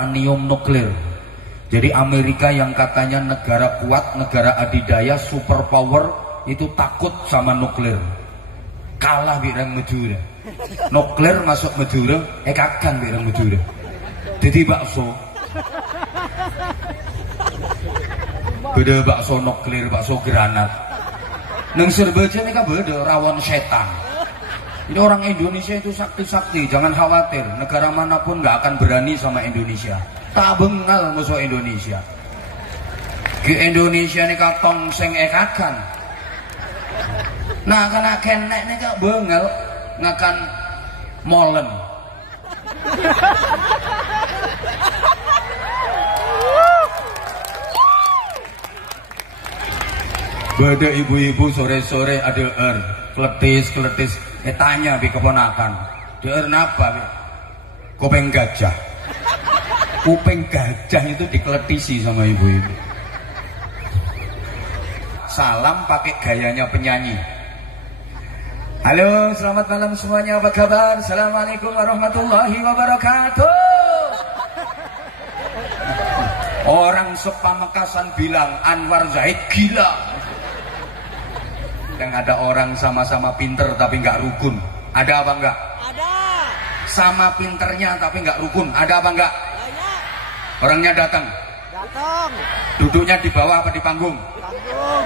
uranium nuklir. Jadi Amerika yang katanya negara kuat, negara adidaya, superpower, itu takut sama nuklir. Kalah birang Madura. Nuklir masuk Madura, kakan birang Madura. Jadi bakso. Beda bakso nuklir, bakso granat. Neng Serbaja ini kan beda rawon setan. Ini orang Indonesia itu sakti-sakti, jangan khawatir. Negara manapun nggak akan berani sama Indonesia. Tak bengal musuh Indonesia. Ke Indonesia ini katong sing ekakan. Nah karena kenek ini gak bengal ngakan molen. Bada ibu-ibu sore-sore ada kletis. Tanya bi keponakan. Der napa bi? Kuping gajah. Kuping gajah itu dikletisi sama ibu-ibu. Salam pakai gayanya penyanyi. Halo, selamat malam semuanya, apa kabar? Assalamualaikum warahmatullahi wabarakatuh. Orang sepamekasan bilang Anwar Zahid gila. Yang ada orang sama-sama pinter tapi nggak rukun. Ada apa enggak? Ada. Sama pinternya tapi nggak rukun. Ada apa enggak? Banyak. Orangnya datang. Duduknya di bawah apa di panggung? Panggung.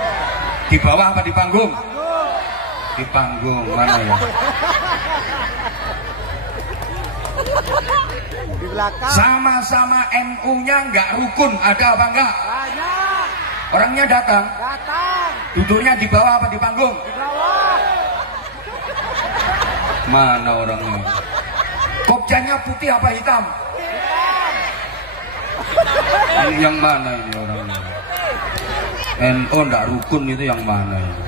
Di bawah apa di panggung? Panggung. Di panggung mana ya? Di belakang. Sama-sama NU-nya nggak rukun. Ada apa enggak? Banyak. Orangnya datang. Duduknya di bawah apa di panggung? Di bawah. Mana orangnya? Kopjanya putih apa hitam? Hitam. Ini yang mana ini orangnya? NU nggak rukun itu yang mana ini?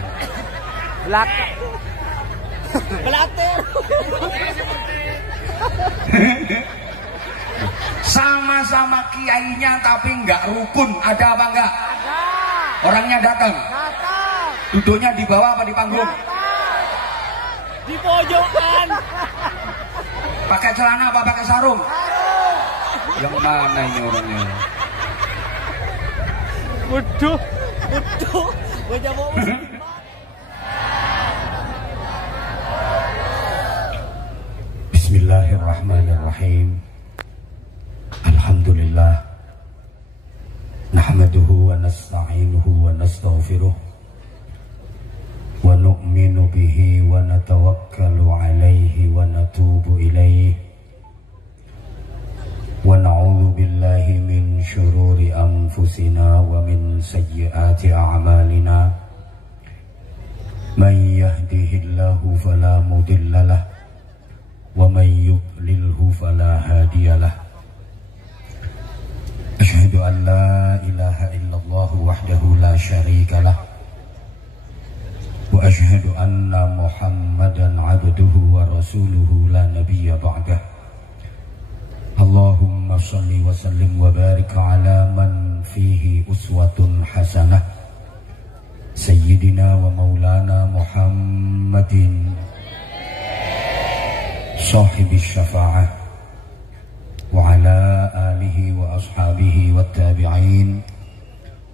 Belakang. Belatir. Sama-sama kiainya tapi nggak rukun. Ada apa enggak? Ada. Orangnya datang. Duduknya di bawah apa di panggung? Di pojokan. Pakai celana apa pakai sarung? Yang mana ini orangnya? Waduh. Bismillahirrahmanirrahim. Alhamdulillah. Nahmaduhu wa nasta'inuhu wa nastaghfiruh. Wa nu'minu bihi wa natawakkalu alaihi wa natubu ilaihi. Wa na'udzu billahi min syururi anfusina wa min sayyiati a'malina. Man yahdihillahu fala mudhillalah wa man yudlilhu fala hadiyalah. Asyhadu an la ilaha illallah wahdahu la syarikalah. Wa asyhadu anna Muhammadan abduhu wa rasuluhu la nabiyya ba'dah. Allahumma salli wa sallim wa barik ala man fihi uswatun hasanah. Sayyidina wa maulana Muhammadin sahibi syafa'ah wa ala alihi wa ashabihi wa tabi'in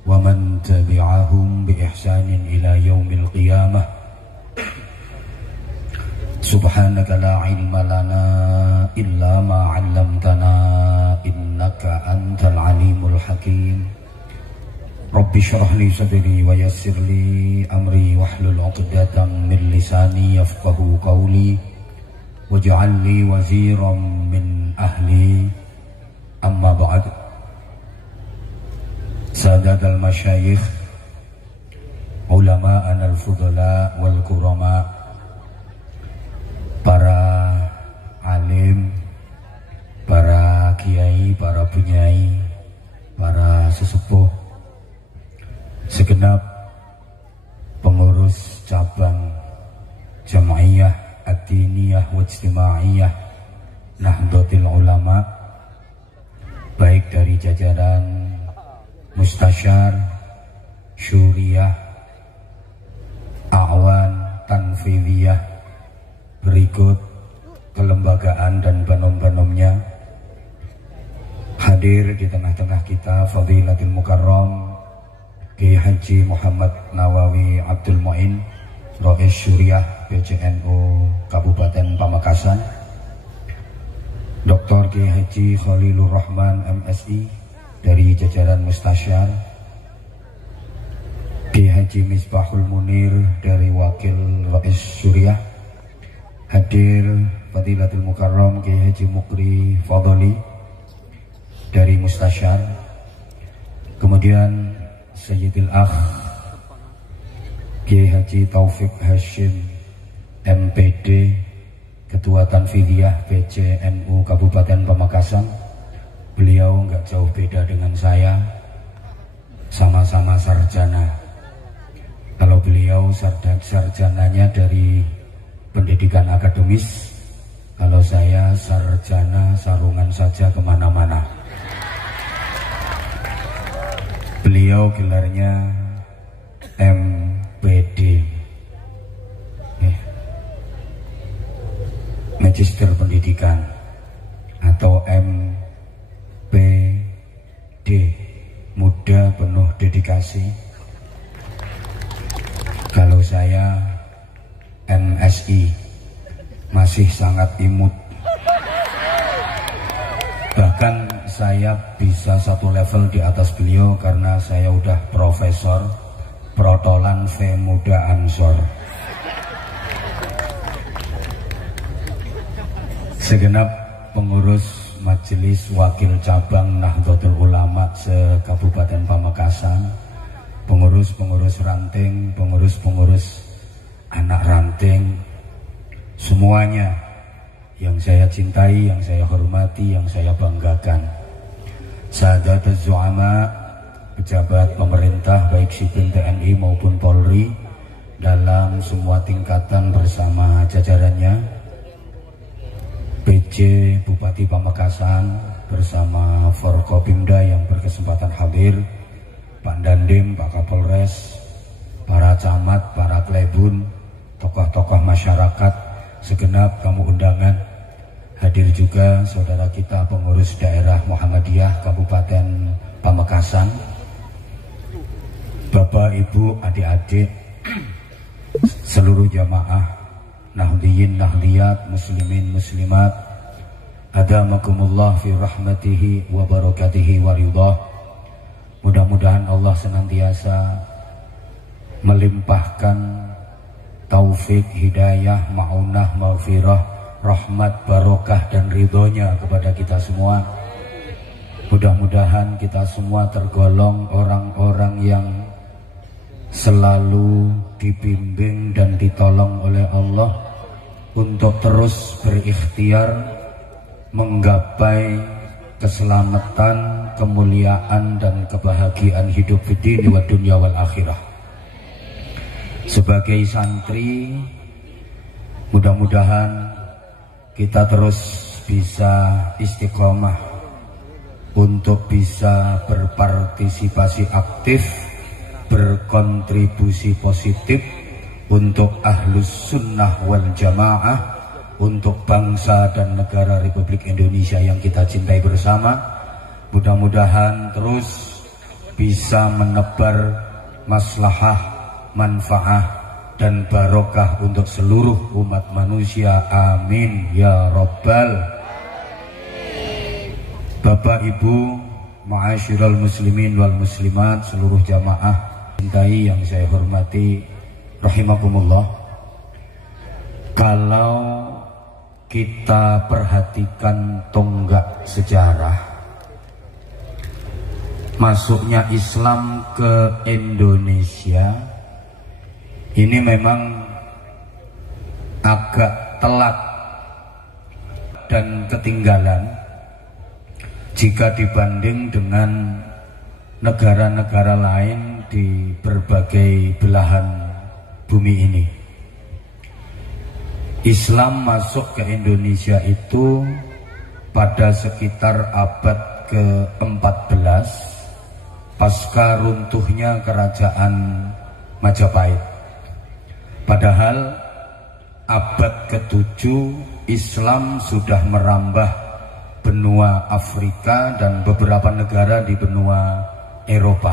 wa man tabi'ahum bi ihsanin ila yaumil qiyamah. Subhanaka la ilma lana illa ma 'allamtana innaka antal alimul hakim. Rabbi shrah li sadri wa yassir li amri wahlul 'uqdatam min lisani yafqahu qawli waj'al li waziran min ahli. Amma ba'd. Sadatul masyayikh, ulama'an al-fudala wal kurama, para alim, para kiai, para penyai, para sesepuh, segenap pengurus cabang Jam'iyah Ad-Diniyah wa Ijtima'iyah Nahdlatul Ulama, baik dari jajaran Mustasyar, Syuriyah, A'wan, Tanfidiyah, berikut kelembagaan dan banom-banomnya, hadir di tengah-tengah kita Fadilatul Mukarram Kiai Haji Muhammad Nawawi Abdul Muin, Rais Syuriah PCNU Kabupaten Pamekasan, Dr. Kiai Haji Khalilur Rahman MSI dari jajaran Mustasyar, Kiai Haji Misbahul Munir dari Wakil Rais Syuriah, hadir Fadilatul Mukarram Kiai Haji Mukri Fadoli dari Mustasyar, kemudian Sayyidil Akh Kiai Haji Taufik Hashim MPD Ketua Tanfidiyah PCNU Kabupaten Pamekasan. Beliau nggak jauh beda dengan saya, sama-sama sarjana. Kalau beliau sarjananya dari pendidikan akademis, kalau saya sarjana sarungan saja kemana-mana. Beliau gelarnya MPD, Magister Pendidikan, atau MPD, Muda Penuh Dedikasi. Kalau saya MSI, masih sangat imut. Bahkan saya bisa satu level di atas beliau karena saya udah profesor Protolan V Muda Ansor. Segenap pengurus Majelis Wakil Cabang Nahdlatul Ulama se-Kabupaten Pamekasan, pengurus-pengurus ranting, pengurus-pengurus anak ranting, semuanya yang saya cintai, yang saya hormati, yang saya banggakan. Sahadat Zu'ama, pejabat pemerintah baik sipil TNI maupun Polri dalam semua tingkatan bersama jajarannya, PJ Bupati Pamekasan bersama Forkopimda yang berkesempatan hadir, Pak Dandim, Pak Kapolres, para camat, para klebun, tokoh-tokoh masyarakat, segenap tamu undangan, hadir juga saudara kita pengurus daerah Muhammadiyah Kabupaten Pamekasan, Bapak, Ibu, adik-adik, seluruh jamaah, Nahdiyin, Nahdiyat, Muslimin, Muslimat, adamakumullah fi rahmatihi wa barakatihi wa ridhah. Mudah-mudahan Allah senantiasa melimpahkan taufik, hidayah, ma'unah, maghfirah, rahmat, barokah dan ridhonya kepada kita semua. Mudah-mudahan kita semua tergolong orang-orang yang selalu dibimbing dan ditolong oleh Allah untuk terus berikhtiar menggapai keselamatan, kemuliaan dan kebahagiaan hidup di dunia wa dunya wal akhirah. Sebagai santri, mudah-mudahan kita terus bisa istiqomah untuk bisa berpartisipasi aktif, berkontribusi positif untuk ahlus sunnah wal jamaah, untuk bangsa dan negara Republik Indonesia yang kita cintai bersama. Mudah-mudahan terus bisa menebar maslahah, manfaah dan barokah untuk seluruh umat manusia. Amin ya Rabbal. Bapak, Ibu, ma'asyiral muslimin wal muslimat, seluruh jamaah cintai yang saya hormati, rahimakumullah. Kalau kita perhatikan tonggak sejarah masuknya Islam ke Indonesia, ini memang agak telat dan ketinggalan jika dibanding dengan negara-negara lain di berbagai belahan bumi ini. Islam masuk ke Indonesia itu pada sekitar abad ke-14 pasca runtuhnya kerajaan Majapahit. Padahal abad ke-7 Islam sudah merambah benua Afrika dan beberapa negara di benua Eropa.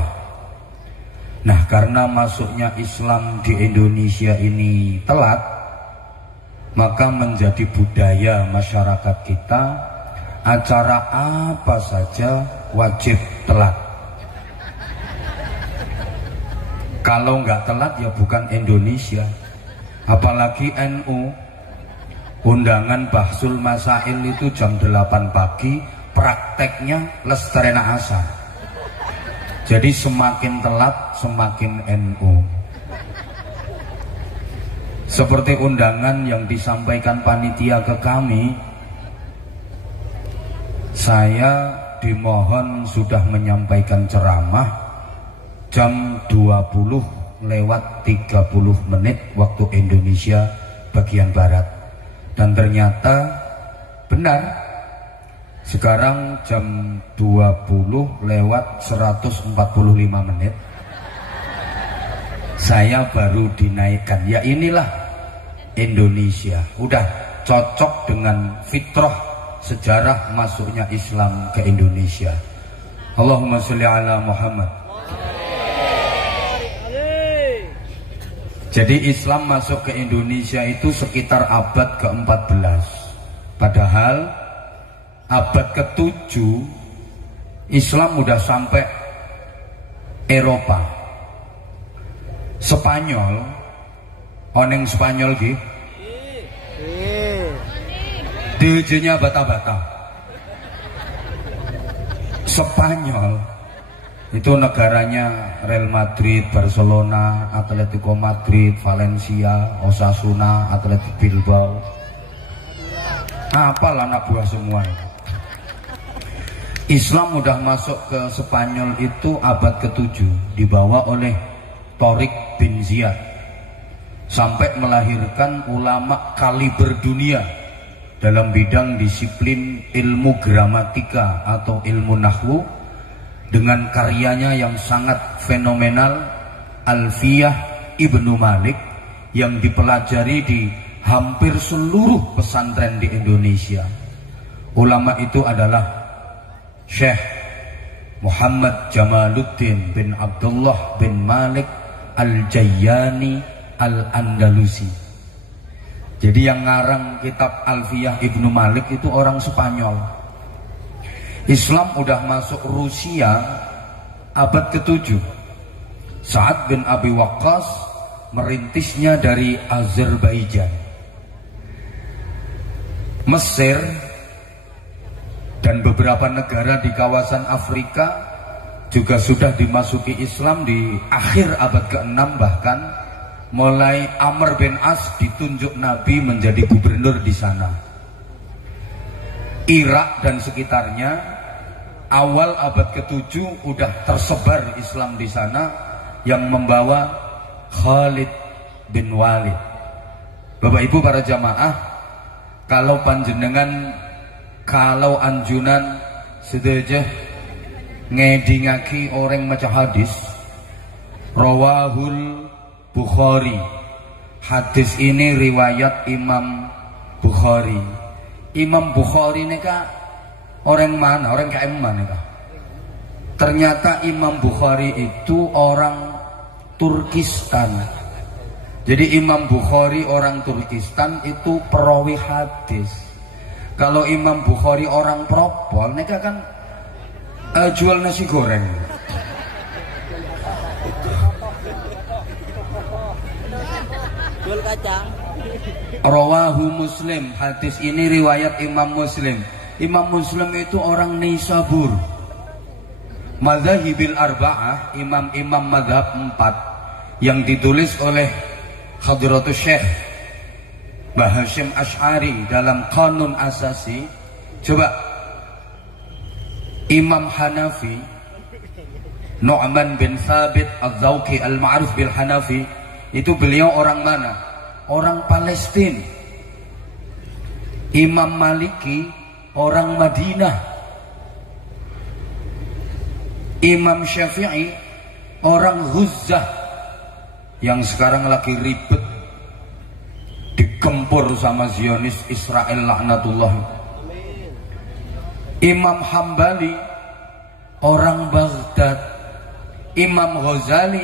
Nah, karena masuknya Islam di Indonesia ini telat, maka menjadi budaya masyarakat kita, acara apa saja wajib telat. Kalau nggak telat ya bukan Indonesia. Apalagi NU, undangan Bahsul Masail itu jam 8 pagi, prakteknya Lesterena Asar. Jadi semakin telat semakin NU. Seperti undangan yang disampaikan panitia ke kami, saya dimohon sudah menyampaikan ceramah jam 20:30 waktu Indonesia bagian Barat. Dan ternyata benar, sekarang jam 20:145 saya baru dinaikkan. Ya inilah Indonesia, udah cocok dengan fitrah sejarah masuknya Islam ke Indonesia. Allahumma sholli ala Muhammad. Jadi Islam masuk ke Indonesia itu sekitar abad ke-14. Padahal abad ke-7 Islam udah sampai Eropa. Spanyol, oneng Spanyol gitu. DJ-nya bata-bata. Spanyol itu negaranya Real Madrid, Barcelona, Atletico Madrid, Valencia, Osasuna, Athletic Bilbao. Apalah anak buah semua itu. Islam udah masuk ke Spanyol itu abad ke-7, dibawa oleh Tariq bin Ziyad, sampai melahirkan ulama kaliber dunia dalam bidang disiplin ilmu gramatika atau ilmu nahwu, dengan karyanya yang sangat fenomenal, Alfiyah Ibnu Malik, yang dipelajari di hampir seluruh pesantren di Indonesia. Ulama itu adalah Syekh Muhammad Jamaluddin bin Abdullah bin Malik Al-Jayyani Al-Andalusi. Jadi yang ngarang kitab Alfiyah Ibnu Malik itu orang Spanyol. Islam udah masuk Rusia abad ke-7. Sa'ad bin Abi Waqqas merintisnya dari Azerbaijan. Mesir dan beberapa negara di kawasan Afrika juga sudah dimasuki Islam di akhir abad ke-6, bahkan mulai Amr bin As ditunjuk Nabi menjadi gubernur di sana. Irak dan sekitarnya awal abad ke-7 udah tersebar Islam di sana, yang membawa Khalid bin Walid. Bapak Ibu para jamaah, kalau panjenengan, kalau anjunan sedejeh ngedingaki orang maca hadis, rawahul Bukhari, hadis ini riwayat Imam Bukhari. Imam Bukhari ini kah orang mana? Orang kayak mana kah? Ternyata Imam Bukhari itu orang Turkistan. Jadi Imam Bukhari orang Turkistan itu perawi hadis. Kalau Imam Bukhari orang Propol, ini kan jual nasi goreng. Jual kacang. Rawahu Muslim, hadis ini riwayat Imam Muslim. Imam Muslim itu orang Nisabur. Madzahibil arba'ah, imam-imam madhab 4 yang ditulis oleh Hadratus Syekh Mbah Hashim Asy'ari dalam Qanun Asasi. Coba Imam Hanafi, Nu'man bin Thabit Al-Zawqi Al-Ma'ruf bil Hanafi, itu beliau orang mana? Orang Palestina. Imam Maliki orang Madinah. Imam Syafi'i orang Ghuzzah, yang sekarang lagi ribet dikempur sama Zionis Israel laknatullah. Imam Hambali orang Baghdad, Imam Ghazali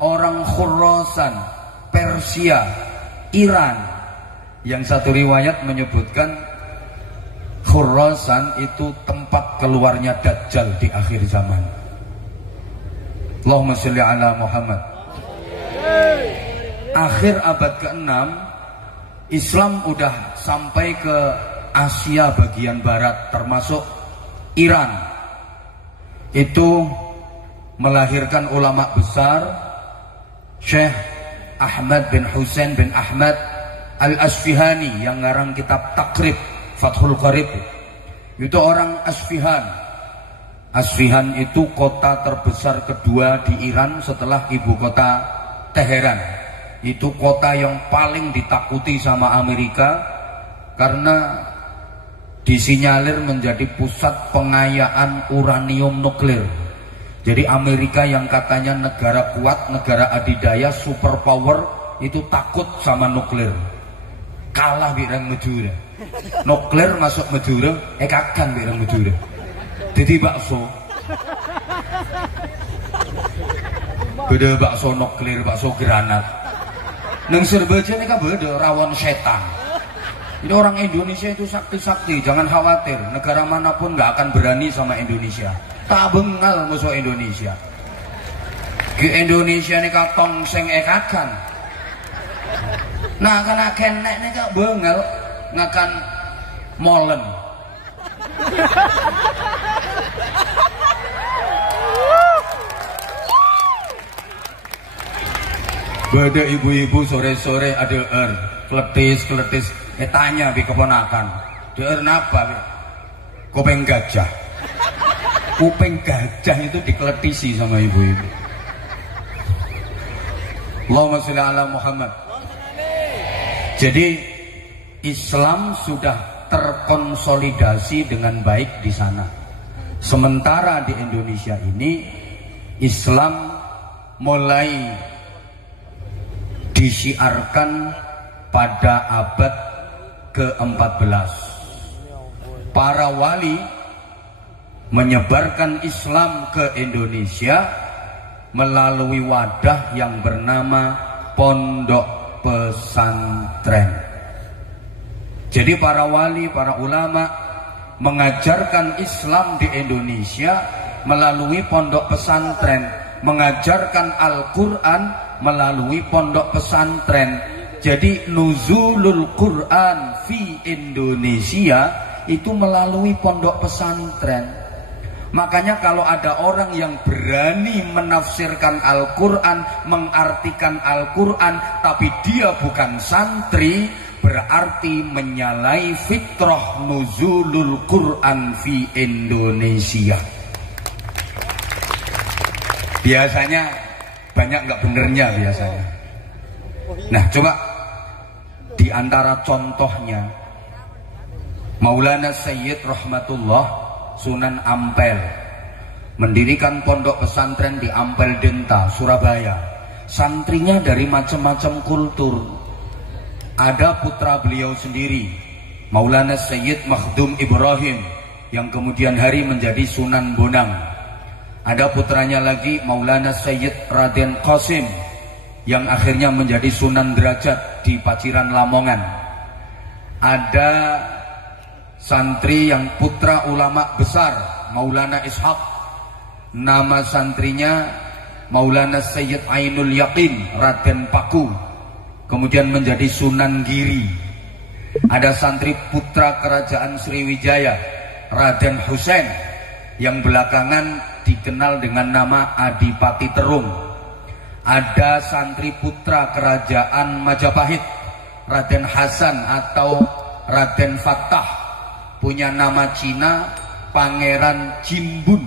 orang Khurasan, Persia, Iran. Yang satu riwayat menyebutkan Khurasan itu tempat keluarnya Dajjal di akhir zaman. Allahumma sholli ala Muhammad. Akhir abad ke-6 Islam udah sampai ke Asia bagian barat termasuk Iran. Itu melahirkan ulama besar Syekh Ahmad bin Husain bin Ahmad Al-Asfihani yang ngarang kitab Takrib Fathul Qarib. Itu orang Asfihan. Asfihan itu kota terbesar kedua di Iran setelah ibu kota Teheran. Itu kota yang paling ditakuti sama Amerika karena disinyalir menjadi pusat pengayaan uranium nuklir. Jadi Amerika yang katanya negara kuat, negara adidaya, superpower, itu takut sama nuklir. Kalah birang Madura. Nuklir masuk Madura, kakan birang Madura. Jadi bakso. Beda bakso nuklir, bakso granat. Neng Serbaja ini kan beda rawon setan. Ini orang Indonesia itu sakti-sakti, jangan khawatir. Negara manapun nggak akan berani sama Indonesia. Tak bengal musuh Indonesia. Di Indonesia ini katong sing ekakan. Nah karena kenek ini kak bengal ngakan molen. Bada ibu-ibu sore-sore ada kletis. Tanya bi keponakan. Der napa bi? Kuping gajah. Kuping gajah itu dikletisi sama ibu-ibu. Allahumma sholli ala Muhammad. Jadi Islam sudah terkonsolidasi dengan baik di sana. Sementara di Indonesia ini Islam mulai disiarkan pada abad ke-14. Para wali menyebarkan Islam ke Indonesia melalui wadah yang bernama pondok pesantren. Jadi para wali, para ulama mengajarkan Islam di Indonesia melalui pondok pesantren, mengajarkan Al-Quran melalui pondok pesantren. Jadi nuzulul Quran fi Indonesia itu melalui pondok pesantren. Makanya kalau ada orang yang berani menafsirkan Al-Quran, mengartikan Al-Quran, tapi dia bukan santri, berarti menyalahi fitrah nuzulul Quran fi Indonesia. Biasanya banyak nggak benernya biasanya. Nah coba di antara contohnya Maulana Sayyid Rahmatullah Sunan Ampel mendirikan pondok pesantren di Ampel Denta, Surabaya. Santrinya dari macam-macam kultur. Ada putra beliau sendiri Maulana Sayyid Makhdum Ibrahim yang kemudian hari menjadi Sunan Bonang. Ada putranya lagi Maulana Sayyid Raden Qasim yang akhirnya menjadi Sunan Derajat di Paciran Lamongan. Ada santri yang putra ulama besar Maulana Ishaq, nama santrinya Maulana Sayyid Ainul Yaqin Raden Paku, kemudian menjadi Sunan Giri. Ada santri putra kerajaan Sriwijaya Raden Husain yang belakangan dikenal dengan nama Adipati Terung. Ada santri putra kerajaan Majapahit Raden Hasan atau Raden Fattah, punya nama Cina Pangeran Jimbun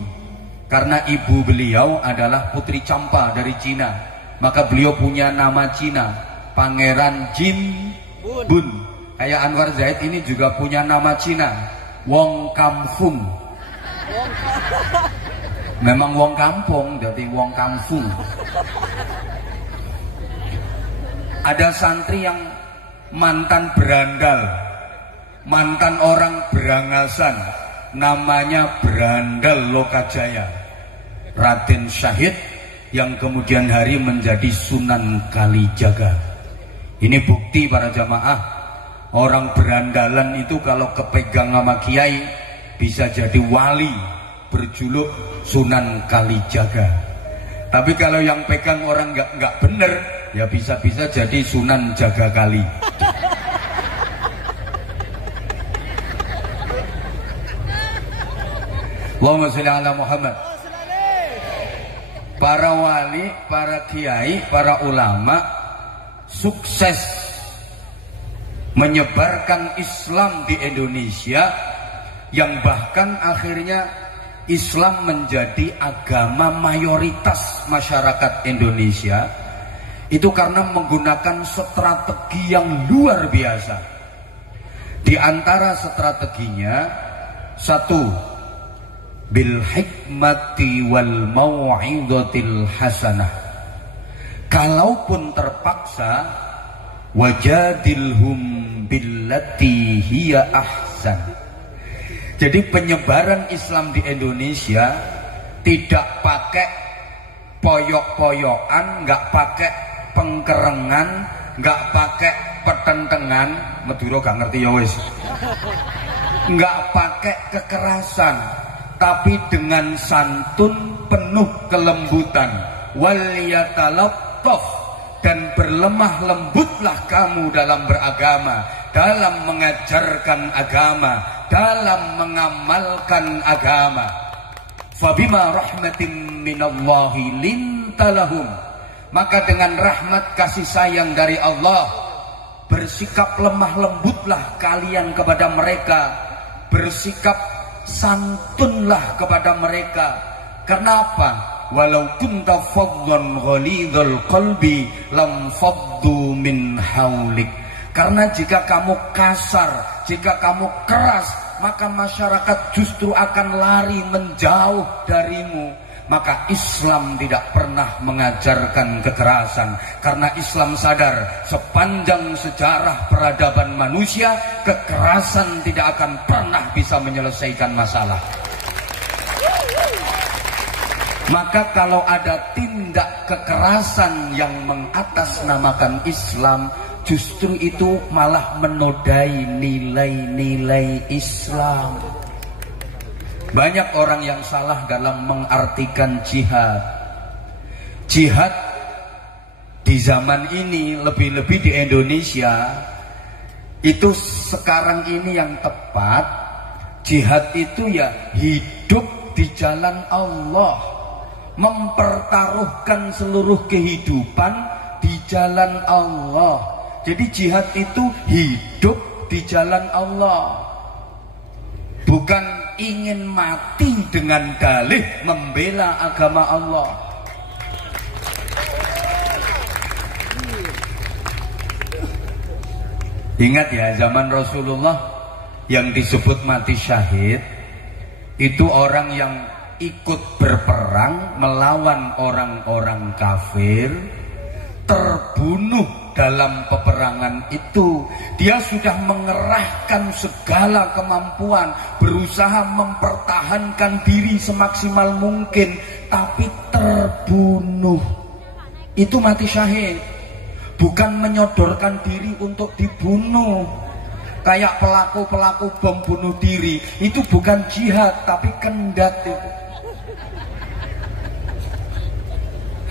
karena ibu beliau adalah putri Campa dari Cina, maka beliau punya nama Cina Pangeran Jimbun. Kayak Anwar Zaid ini juga punya nama Cina Wong Kamfung. Memang wong kampung, jadi wong kampung. Ada santri yang mantan berandal, mantan orang berangasan, namanya Berandal Lokajaya, Raden Syahid yang kemudian hari menjadi Sunan Kalijaga. Ini bukti para jamaah, orang berandalan itu kalau kepegang sama kiai bisa jadi wali, berjuluk Sunan Kalijaga. Tapi kalau yang pegang orang nggak bener, ya bisa-bisa jadi Sunan Jaga Kali. Allahumma sholli ala Muhammad. Para wali, para kiai, para ulama sukses menyebarkan Islam di Indonesia, yang bahkan akhirnya Islam menjadi agama mayoritas masyarakat Indonesia, itu karena menggunakan strategi yang luar biasa. Di antara strateginya, satu, bil hikmati wal mau'izatil hasanah. Kalaupun terpaksa, wajadilhum billati hiya ahsan. Jadi penyebaran Islam di Indonesia tidak pakai poyok-poyokan, nggak pakai pengkerengan, nggak pakai petentengan, Madura gak ngerti ya wis, nggak pakai kekerasan, tapi dengan santun, penuh kelembutan. Wal yatalattaf, dan berlemah lembutlah kamu dalam beragama, dalam mengajarkan agama, dalam mengamalkan agama. Fabima rahmatin minallahi lintalahum, maka dengan rahmat kasih sayang dari Allah, bersikap lemah lembutlah kalian kepada mereka, bersikap santunlah kepada mereka. Kenapa? Walau kunta faddan ghalidhal qalbi lam faddu min haulik. Karena jika kamu kasar, jika kamu keras, maka masyarakat justru akan lari menjauh darimu. Maka Islam tidak pernah mengajarkan kekerasan, karena Islam sadar sepanjang sejarah peradaban manusia, kekerasan tidak akan pernah bisa menyelesaikan masalah. Maka kalau ada tindak kekerasan yang mengatasnamakan Islam, justru itu malah menodai nilai-nilai Islam. Banyak orang yang salah dalam mengartikan jihad. Jihad di zaman ini, lebih-lebih di Indonesia, itu sekarang ini yang tepat. Jihad itu ya hidup di jalan Allah, mempertaruhkan seluruh kehidupan di jalan Allah. Jadi jihad itu hidup di jalan Allah, bukan ingin mati dengan dalih membela agama Allah. Ingat ya, zaman Rasulullah yang disebut mati syahid itu orang yang ikut berperang melawan orang-orang kafir, terbunuh dalam peperangan itu. Dia sudah mengerahkan segala kemampuan, berusaha mempertahankan diri semaksimal mungkin, tapi terbunuh. Itu mati syahid, bukan menyodorkan diri untuk dibunuh. Kayak pelaku-pelaku bom bunuh diri, itu bukan jihad tapi kendat itu.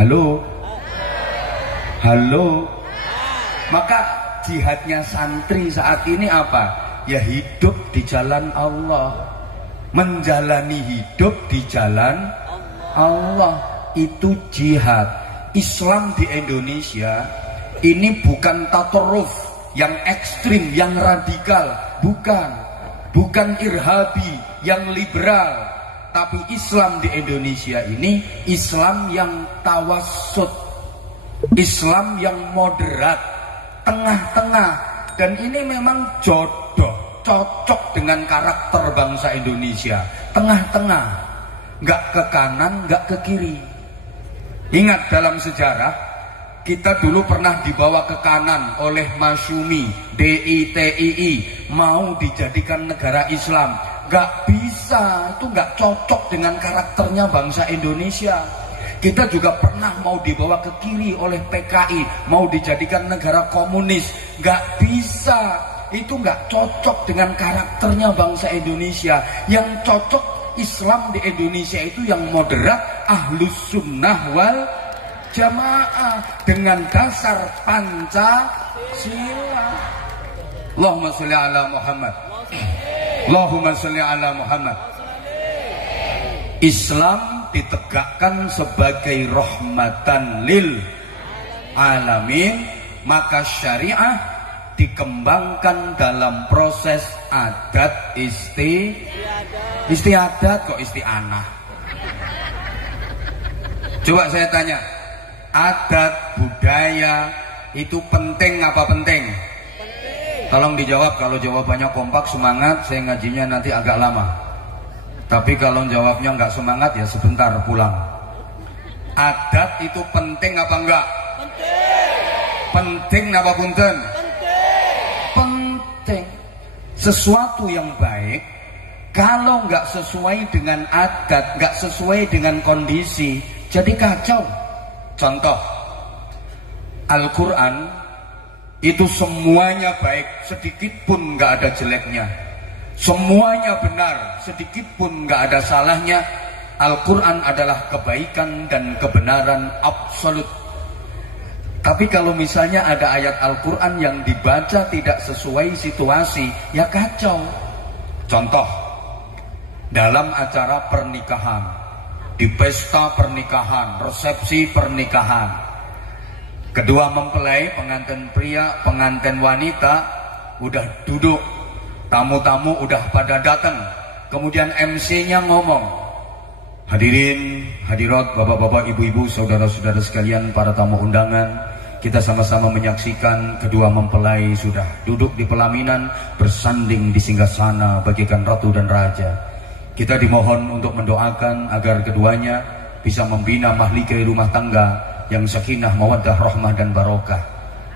Halo? Halo? Maka jihadnya santri saat ini apa? Ya hidup di jalan Allah, menjalani hidup di jalan Allah, itu jihad. Islam di Indonesia ini bukan tatoruf yang ekstrim, yang radikal, bukan irhabi, yang liberal. Tapi Islam di Indonesia ini Islam yang tawassut, Islam yang moderat, tengah-tengah. Dan ini memang jodoh, cocok dengan karakter bangsa Indonesia, tengah-tengah, nggak ke kanan, nggak ke kiri. Ingat dalam sejarah, kita dulu pernah dibawa ke kanan oleh Masyumi, DITII, mau dijadikan negara Islam. nggak bisa, itu nggak cocok dengan karakternya bangsa Indonesia. Kita juga pernah mau dibawa ke kiri oleh PKI, mau dijadikan negara komunis, nggak bisa, itu nggak cocok dengan karakternya bangsa Indonesia. Yang cocok Islam di Indonesia itu yang moderat, ahlus sunnah wal jamaah dengan dasar Pancasila. Allahumma sholli ala Muhammad. Allahumma sholli ala Muhammad. Islam ditegakkan sebagai rahmatan lil alamin, maka syariah dikembangkan dalam proses adat istiadat kok isti'anah. Coba saya tanya, adat budaya itu penting apa penting? Tolong dijawab. Kalau jawabannya kompak semangat, saya ngajinya nanti agak lama. Tapi kalau jawabnya nggak semangat ya sebentar pulang. Adat itu penting apa enggak? Penting apa punten? Penting. Sesuatu yang baik kalau nggak sesuai dengan adat, nggak sesuai dengan kondisi, jadi kacau. Contoh, Al-Quran itu semuanya baik, sedikit pun nggak ada jeleknya. Semuanya benar, sedikit pun nggak ada salahnya. Al-Quran adalah kebaikan dan kebenaran absolut. Tapi kalau misalnya ada ayat Al-Quran yang dibaca tidak sesuai situasi, ya kacau. Contoh, dalam acara pernikahan, di pesta pernikahan, resepsi pernikahan, kedua mempelai, pengantin pria, pengantin wanita udah duduk, tamu-tamu udah pada datang, kemudian MC-nya ngomong, hadirin, hadirat, bapak-bapak, ibu-ibu, saudara-saudara sekalian, para tamu undangan, kita sama-sama menyaksikan kedua mempelai sudah duduk di pelaminan, bersanding di singgasana bagaikan ratu dan raja. Kita dimohon untuk mendoakan agar keduanya bisa membina mahligai rumah tangga yang sakinah, mawaddah, rahmah dan barokah.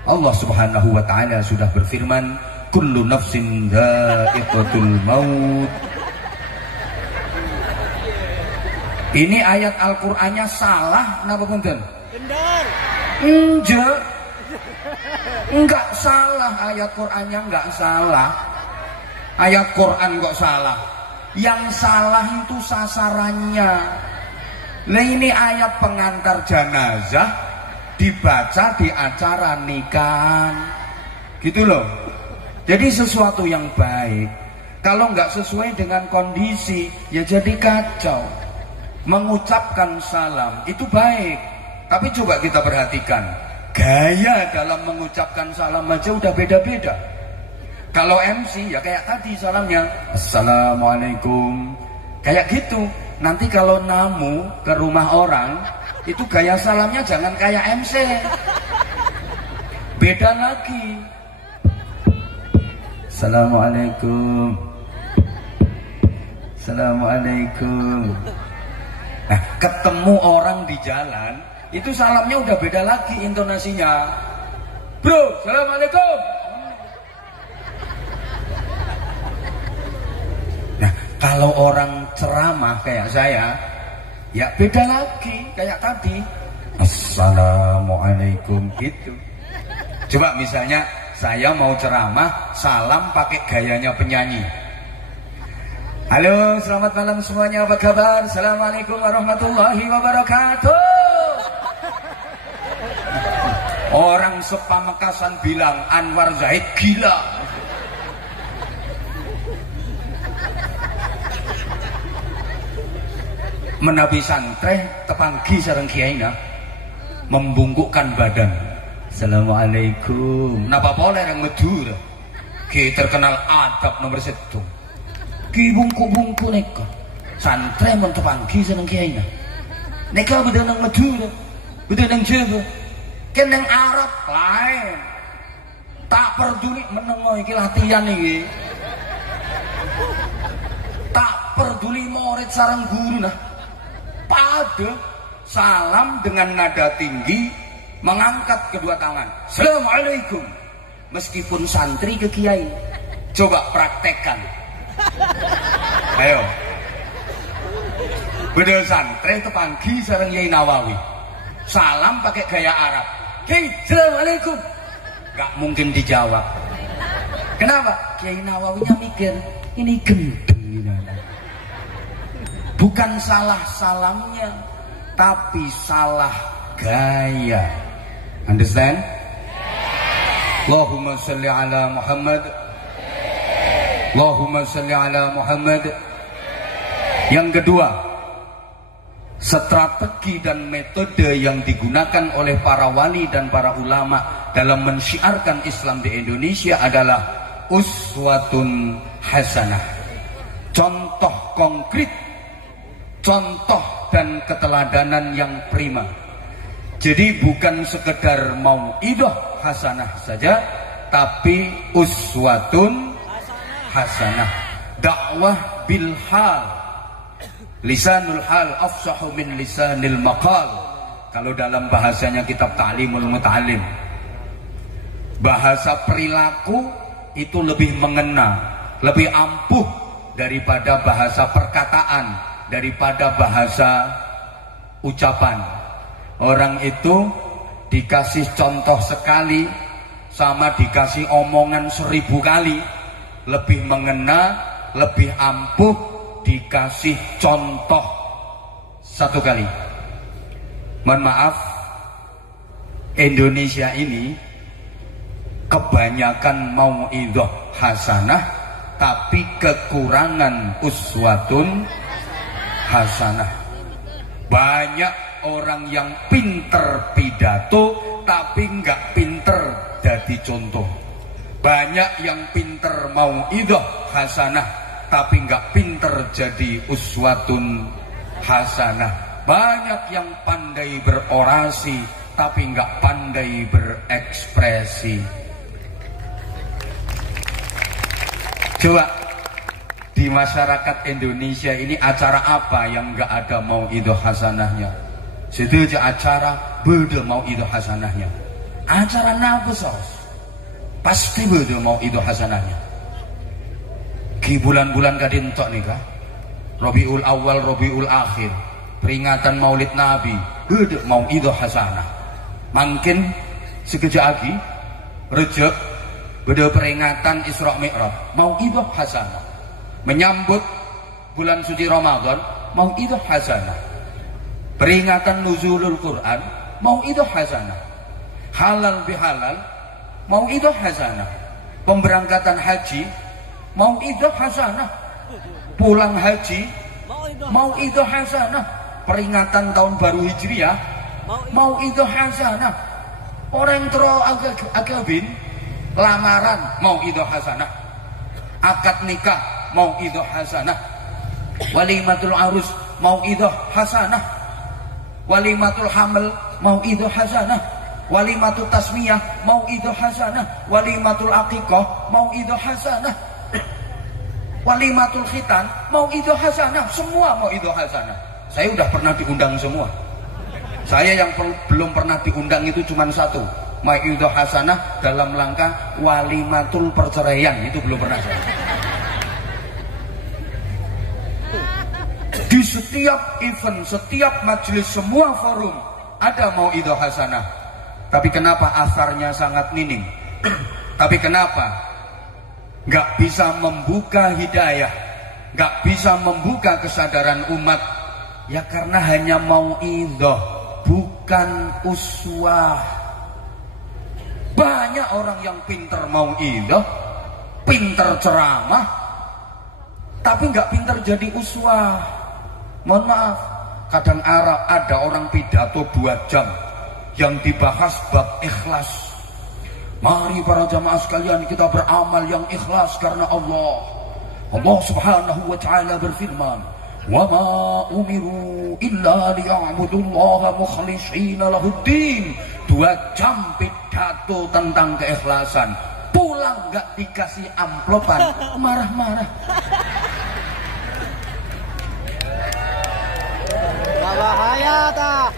Allah Subhanahu wa taala sudah berfirman, kullu nafsin dha'iqatul maut. Ini ayat Al-Qur'annya salah napa punten? Benar. Enggak salah, ayat Qur'annya enggak salah. Ayat Qur'an kok salah? Yang salah itu sasarannya. Nah ini ayat pengantar jenazah dibaca di acara nikahan, gitu loh. Jadi sesuatu yang baik kalau nggak sesuai dengan kondisi ya jadi kacau. Mengucapkan salam itu baik, tapi coba kita perhatikan gaya dalam mengucapkan salam aja udah beda-beda. Kalau MC ya kayak tadi salamnya Assalamualaikum, kayak gitu. Nanti kalau namu ke rumah orang itu gaya salamnya jangan kayak MC, beda lagi. Assalamualaikum, Assalamualaikum. Nah ketemu orang di jalan itu salamnya udah beda lagi intonasinya. Bro, Assalamualaikum. Nah kalau orang ceramah kayak saya ya beda lagi, kayak tadi Assalamualaikum gitu. Coba misalnya saya mau ceramah salam pakai gayanya penyanyi. Halo, selamat malam semuanya, apa kabar? Assalamualaikum warahmatullahi wabarakatuh. Orang sepamekasan bilang Anwar Zahid gila. Menabi santre tepanggi sareng kiainya membungkukkan badan. Assalamualaikum. Napa boleh yang medur? Ki terkenal adab nomor 1. Ki bungkuk-bungkuk neka. Santre men tepanggi sareng kiainya. Neka beda nang medur, beda nang Jawa. Ken nang Arab lain. Tak peduli menengo iki latihan iki. Tak peduli murid sareng guru nah. Pada salam dengan nada tinggi, mengangkat kedua tangan. Assalamualaikum. Meskipun santri ke kiai. Coba praktekkan. Ayo. Beda santri tepanggi sareng Yai Nawawi. Salam pakai gaya Arab. Kiai, assalamualaikum. Gak mungkin dijawab. Kenapa? Kiai Nawawinya mikir ini gendeng ini. Bukan salah salamnya, tapi salah gaya. Understand? Allahumma salli ala Muhammad. Allahumma salli ala Muhammad. Yang kedua, strategi dan metode yang digunakan oleh para wali dan para ulama dalam mensyiarkan Islam di Indonesia adalah uswatun hasanah. Contoh konkret, contoh dan keteladanan yang prima. Jadi bukan sekedar mau'idah hasanah saja, tapi uswatun hasanah. Dakwah bil hal, lisanul hal afsahu min lisanil maqal. Kalau dalam bahasanya kitab Ta'limul Muta'allim, bahasa perilaku itu lebih mengena, lebih ampuh daripada bahasa perkataan, daripada bahasa ucapan. Orang itu dikasih contoh sekali sama dikasih omongan 1000 kali, lebih mengena, lebih ampuh dikasih contoh 1 kali. Mohon maaf, Indonesia ini kebanyakan mau'idhah hasanah tapi kekurangan uswatun hasanah. Banyak orang yang pinter pidato tapi nggak pinter jadi contoh. Banyak yang pinter mau'idhah hasanah tapi nggak pinter jadi uswatun hasanah. Banyak yang pandai berorasi tapi nggak pandai berekspresi. Coba di masyarakat Indonesia ini acara apa yang nggak ada mau'idhah hasanahnya? Situ aja acara beda mau'idhah hasanahnya. Acara apa sos? Pasti beda mau'idhah hasanahnya. Di bulan-bulan kadintok nih kah? Rabiul Awal, Rabiul Akhir, peringatan Maulid Nabi, beda mau'idhah hasanah. Mungkin sekejap lagi Rejab, beda peringatan Isra Mi'raj, mau'idhah hasanah. Menyambut bulan suci Ramadan, mau'idhah hasanah. Peringatan nuzulul Quran, mau'idhah hasanah. Halal bihalal, mau'idhah hasanah. Pemberangkatan haji, mau'idhah hasanah. Pulang haji, mau'idhah hasanah. Peringatan tahun baru Hijriah, mau'idhah hasanah. Orang tero agabin, lamaran, mau'idhah hasanah. Akad nikah, mau'idhah hasanah. Walimatul arus, mau'idhah hasanah. Walimatul hamil, mau'idhah hasanah. Walimatul tasmiyah, mau'idhah hasanah. Walimatul aqiqah, mau'idhah hasanah. Walimatul khitan, mau'idhah hasanah. Semua mau'idhah hasanah. Saya udah pernah diundang semua. Saya yang belum pernah diundang itu cuma 1, mau'idhah hasanah dalam langkah walimatul perceraian, itu belum pernah saya. Di setiap event, setiap majelis, semua forum ada mau'idhah hasanah. Tapi kenapa asarnya sangat minim? Tapi kenapa nggak bisa membuka hidayah, nggak bisa membuka kesadaran umat? Ya karena hanya mau'idhah, bukan uswah. Banyak orang yang pinter mau'idhah, pinter ceramah, tapi nggak pinter jadi uswah. Mohon maaf, kadang ada orang pidato 2 jam yang dibahas bab ikhlas. Mari para jamaah sekalian kita beramal yang ikhlas karena Allah. Allah Subhanahu wa taala berfirman, "Wa ma umiru illa liya'budullaha mukhlishina lahuddin." 2 jam pidato tentang keikhlasan. Pulang nggak dikasih amplopan, marah-marah. Bahaya tak?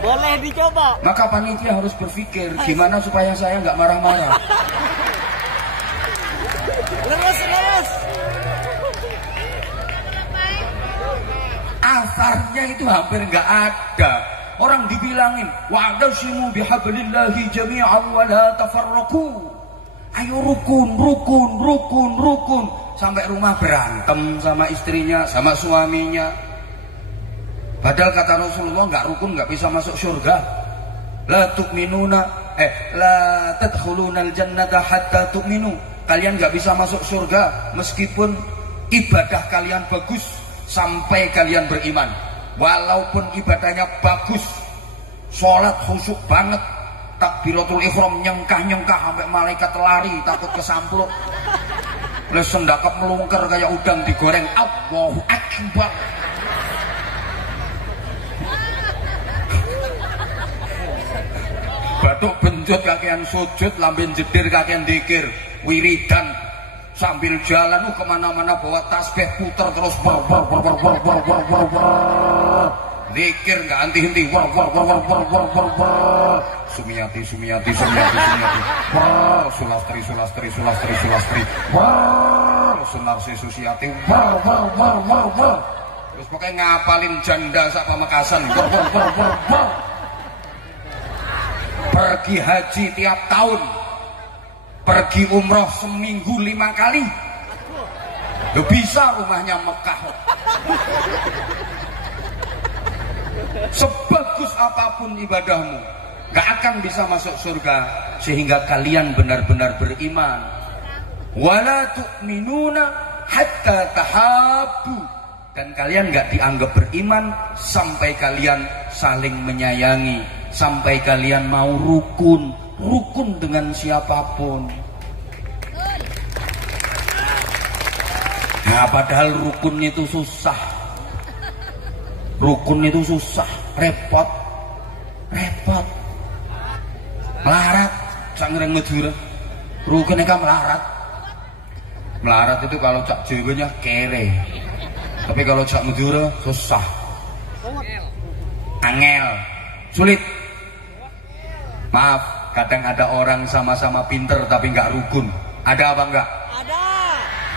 Boleh dicoba. Maka panitia harus berpikir gimana supaya saya nggak marah-marah. Leres. asarnya itu hampir nggak ada. Orang dibilangin wa'tasimu bihablillahi jami'an wa la tafarraqu. Ayo rukun, rukun, rukun, rukun. Sampai rumah berantem sama istrinya, sama suaminya. Padahal kata Rasulullah nggak rukun nggak bisa masuk surga. La tu'minuna la tadkhulunal jannata hatta tu'minu. Kalian nggak bisa masuk surga meskipun ibadah kalian bagus sampai kalian beriman. Walaupun ibadahnya bagus, sholat khusyuk banget, takbiratul ihram nyengkah-nyengkah sampai malaikat lari takut kesampluk. Les sendakap melungker kayak udang digoreng. Allahu Akbar. Batuk benjut kakean sujud, lamben jedir kakean dikir, wiridan sambil jalan kemana-mana bawa tasbih puter terus ber zikir nggak henti-henti sumiyati sumiyati sumiyati sumiyati sulastri sulastri sulastri sulastri sunarsi susiati terus pokoknya ngapalin janda sak Pamekasan pergi haji tiap tahun, pergi umroh seminggu 5 kali. Lo bisa rumahnya Mekah. Sebagus apapun ibadahmu, gak akan bisa masuk surga sehingga kalian benar-benar beriman. Wala tu'minuna hatta tahabbu. Dan kalian gak dianggap beriman sampai kalian saling menyayangi, sampai kalian mau rukun dengan siapapun. Nah, padahal rukun itu susah. Rukun itu susah, repot. Melarat, sangreng Madura. Rukun kan melarat. Melarat itu kalau cak Jawanya kere. Tapi kalau cak Madura susah. Angel, sulit. Maaf, kadang ada orang sama-sama pinter tapi nggak rukun. Ada apa enggak? Ada.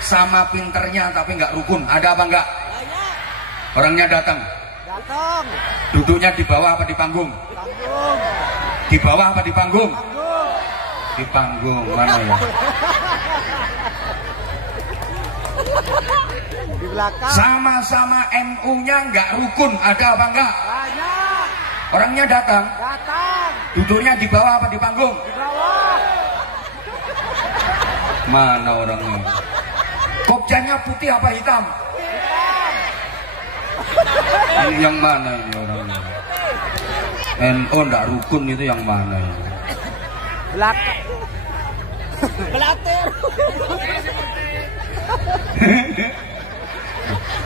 Sama pinternya tapi nggak rukun. Ada apa enggak? Banyak. Orangnya datang. Datang. Duduknya di bawah apa di panggung? Panggung. Di bawah apa di panggung? Panggung. Di panggung mana ya? Di belakang. Sama-sama NU-nya nggak rukun. Ada apa enggak? Banyak. Orangnya datang. Datang. Duduknya di bawah apa di panggung? Di bawah. Mana orangnya? Kopjanya putih apa hitam? Hitam. Ini yang mana ini orangnya? NU nggak rukun itu yang mana ini? Belakang. Belatir.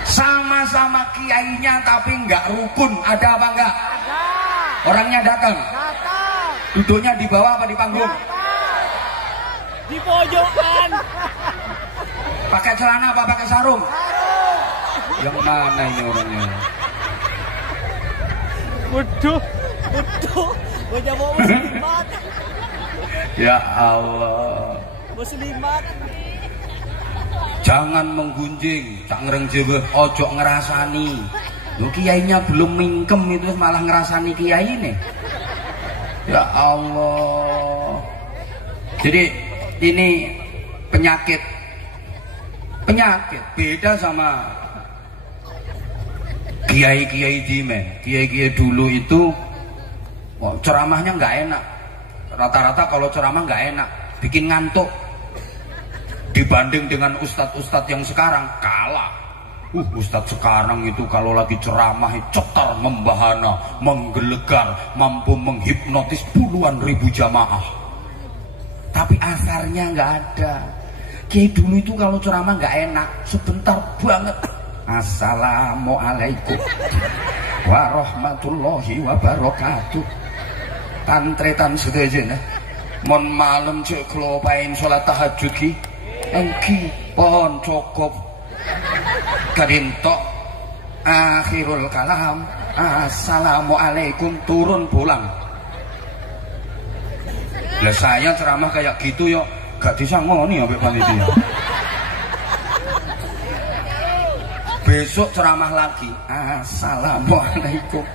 Sama-sama kiainya tapi nggak rukun. Ada apa enggak? Ada. Orangnya datang. Datang. Duduknya di bawah apa di panggung? Di pojokan. Pakai celana apa pakai sarung? Sarung. Yang mana ini orangnya? Waduh. Wajah bawa muslimat. Ya Allah. Muslimat. Jangan menggunjing, cak ngereng Jawa, ojo ngerasani. Loh, kiainya belum mingkem itu malah ngerasani kiai nih. Ya Allah. Jadi ini penyakit beda sama kiai-kiai dimen. Kiai-kiai dulu itu ceramahnya nggak enak. Rata-rata kalau ceramah nggak enak, bikin ngantuk. Dibanding dengan ustadz-ustadz yang sekarang kalah. Ustadz sekarang itu kalau lagi ceramah cetar, membahana, menggelegar, mampu menghipnotis puluhan ribu jamaah. Tapi asarnya nggak ada. Kiai dulu itu kalau ceramah nggak enak, sebentar banget. Assalamualaikum warahmatullahi wabarakatuh. Tantretan sedaya. Mon malam cek kelopain sholat tahajud ki. Engki pon cukup kadintok akhirul kalam assalamualaikum turun pulang. Lah saya ceramah kayak gitu yo gak disangoni ambek panitia. Besok ceramah lagi. Assalamualaikum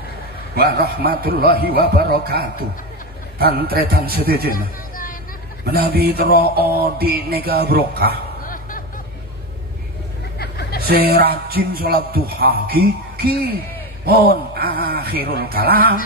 warahmatullahi wabarakatuh. Tantretan sedejena. Menawi tero di nega brokah. Serajin sholat duha ki pon akhirul kalam.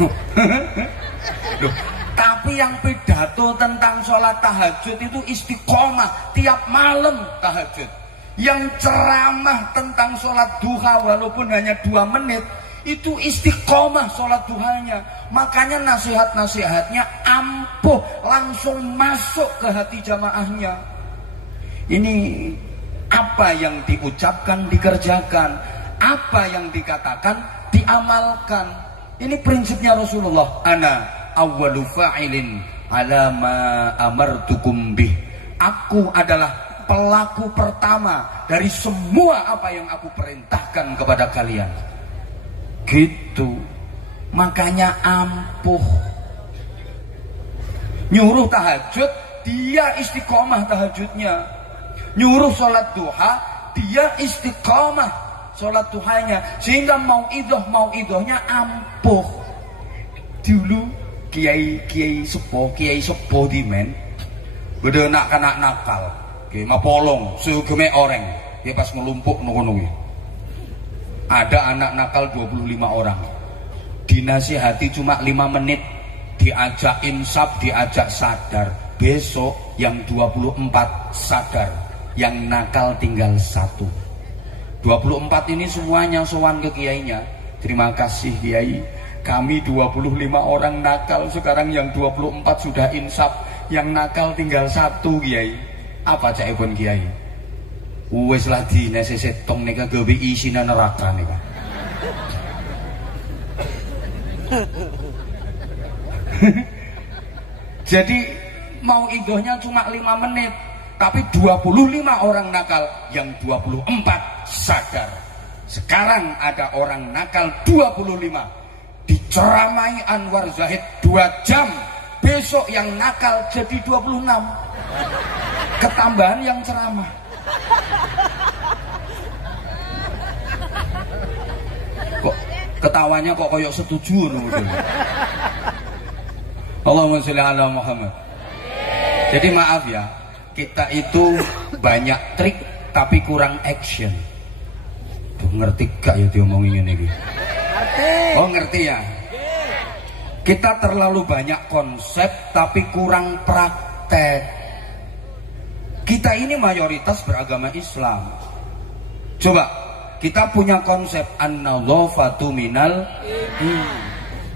Loh, tapi yang pidato tentang sholat tahajud itu istiqomah tiap malam tahajud. Yang ceramah tentang sholat duha walaupun hanya 2 menit itu istiqomah sholat duhanya. Makanya nasihat-nasihatnya ampuh, langsung masuk ke hati jamaahnya. Ini apa yang diucapkan dikerjakan, apa yang dikatakan diamalkan. Ini prinsipnya Rasulullah. Ana awwalu fa'ilin ala ma amartukum bih. Aku adalah pelaku pertama dari semua apa yang aku perintahkan kepada kalian. Gitu. Makanya ampuh. Nyuruh tahajud, dia istiqomah tahajudnya. Nyuruh sholat duha, dia istiqomah sholat duhanya. Sehingga mauidahnya ampuh. Dulu kiai sepo di men beda anak nakal kiai mapolong sugeme orang dia pas ngelumpuk nunggu ada anak nakal 25 orang dinasihati cuma 5 menit, diajak insaf, diajak sadar. Besok yang 24 sadar, yang nakal tinggal 1. 24 ini semuanya sowan ke kiainya. Terima kasih kiai, kami 25 orang nakal, sekarang yang 24 sudah insaf, yang nakal tinggal 1 kiai. Apa caipun kiai? Wes lah dinese setong nika gawe isine neraka nika. Jadi mau idohnya cuma 5 menit, tapi 25 orang nakal, yang 24 sadar. Sekarang ada orang nakal 25 diceramai Anwar Zahid 2 jam, besok yang nakal jadi 26. Ketambahan yang ceramah. Kok ketawanya kok koyok setuju ngono. Allahumma sholli ala Muhammad. Jadi maaf ya, kita itu banyak trik tapi kurang action. Tuh, ngerti gak ya diomongin ini? Ngerti. Oh ngerti ya. Kita terlalu banyak konsep tapi kurang praktek. Kita ini mayoritas beragama Islam. Coba kita punya konsep an-nadhafatu minal iman.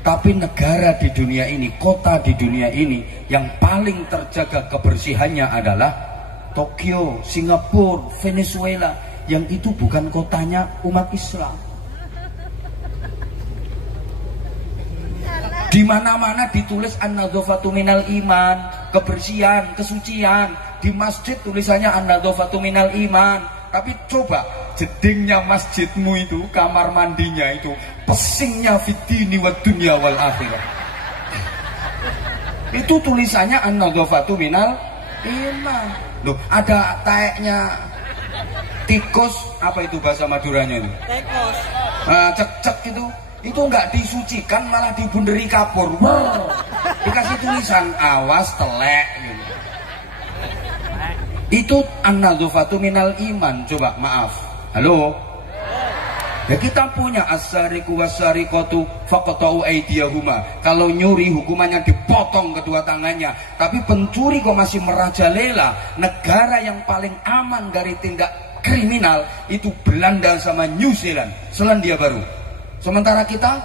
Tapi negara di dunia ini, kota di dunia ini yang paling terjaga kebersihannya adalah Tokyo, Singapura, Venezuela, yang itu bukan kotanya umat Islam. Di mana-mana ditulis an-nadhafatu minal iman, kebersihan, kesucian. Di masjid tulisannya an-nadhafatu minal iman. Tapi coba jedingnya masjidmu itu, kamar mandinya itu, pesingnya fitini wa dunya wal akhirah. Itu tulisannya an-nadhafatu minal iman. Loh, ada taeknya tikus, apa itu bahasa Maduranya itu? Tikus. Cek-cek itu nggak disucikan, malah dibunderi kapur. Wow. Dikasih tulisan awas telek gitu. Itu an-nadhafatu minal iman. Coba maaf, halo ya, kita punya as-sariqu was-sariqatu faqta'u aydiyahuma. Kalau nyuri hukumannya dipotong kedua tangannya. Tapi pencuri kok masih merajalela. Negara yang paling aman dari tindak kriminal itu Belanda sama New Zealand, Selandia Baru. Sementara kita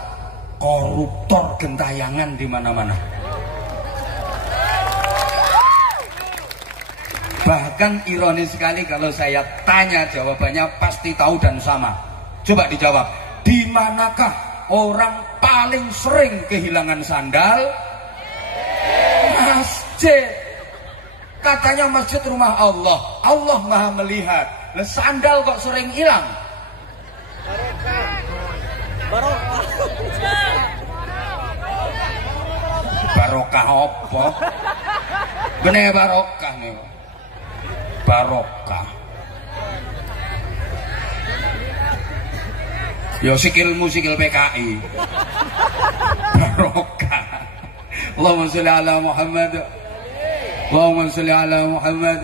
koruptor gentayangan di mana-mana. Bahkan ironis sekali kalau saya tanya, jawabannya pasti tahu dan sama. Coba dijawab, di manakah orang paling sering kehilangan sandal? Masjid. Katanya masjid rumah Allah, Allah maha melihat. Lah sandal kok sering hilang? Barokah. Barokah apa? Bener barokah nih. Barokah. Ya sikilmu sikil PKI. Barokah. Allahumma sholli ala Muhammad. Allahumma sholli ala Muhammad.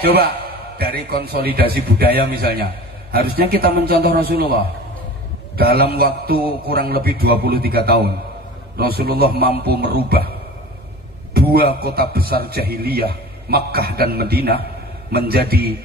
Coba dari konsolidasi budaya misalnya, harusnya kita mencontoh Rasulullah. Dalam waktu kurang lebih 23 tahun, Rasulullah mampu merubah dua kota besar jahiliyah, Makkah dan Madinah, menjadi